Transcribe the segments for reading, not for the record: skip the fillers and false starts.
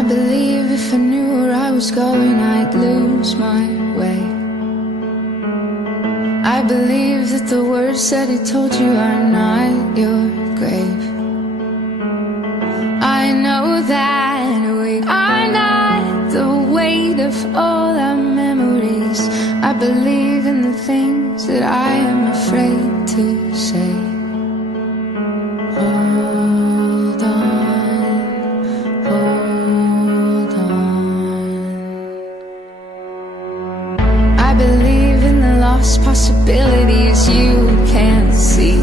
I believe if I knew where I was going, I'd lose my way. I believe that the words that he told you are not your grave. I know that we are not the weight of all our memories. I believe in the things that I am afraid to say. Hold on, hold on. I believe in the lost possibilities you can't see.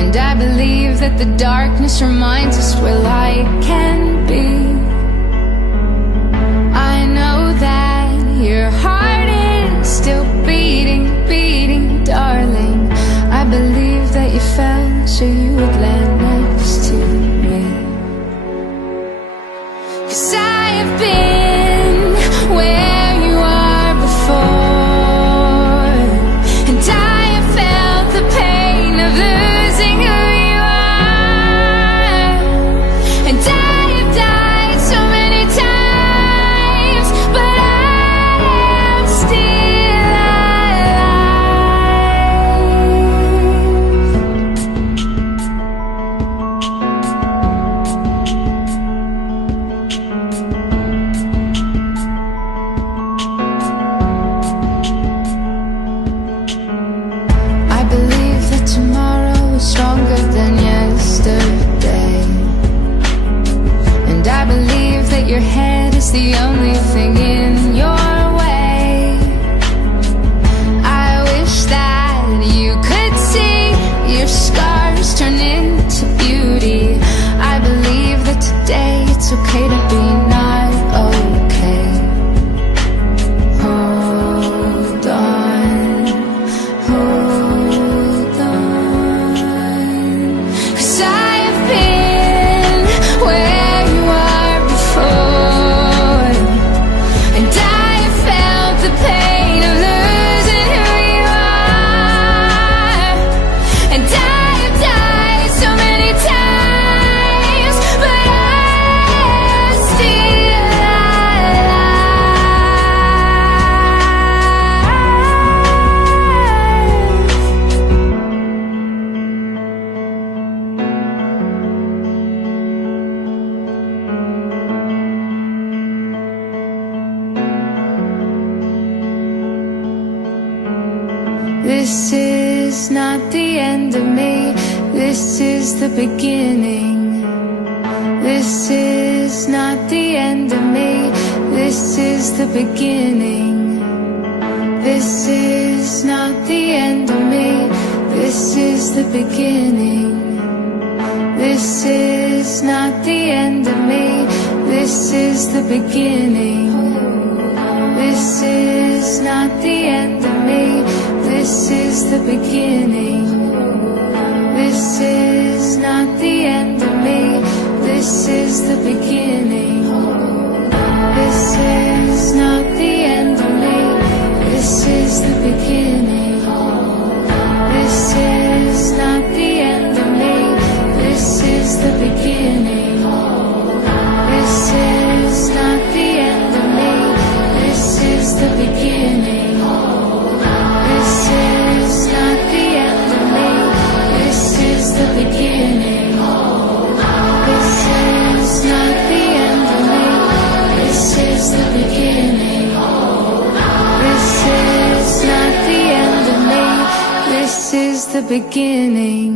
And I believe that the darkness reminds us where light can be. I know that your heart is still beating, beating, darling. I believe that you fell so you would land next to me. 'Cause I have been where you are before, and I have felt the pain of losing who you are. And I have died so many times, but I am still I believe that tomorrow is stronger than yesterday. And I believe that your head is the only thing in your way. I wish that you could see your scars turn into beauty. I believe that today it's okay to be not okay. Hold on, hold on. 'Cause I have been where you are before, and I have felt the pain of losing who you are. And I have died so many times, but I'm still alive. This is not the end of me, this is the beginning. This is not the end of me, this is the beginning. This is not the end of me, this is the beginning. This is not the end of me, this is the beginning. This is not the end of me, this is the beginning. This is not the end of me, this is the beginning. This is not the end of me, this is the beginning. This is not the end of me, this is the beginning. This is not the end of me, this is the beginning. This is not the end of me, this is the beginning. This is not the end of me, this is the beginning. This is not the end of me, this is the beginning.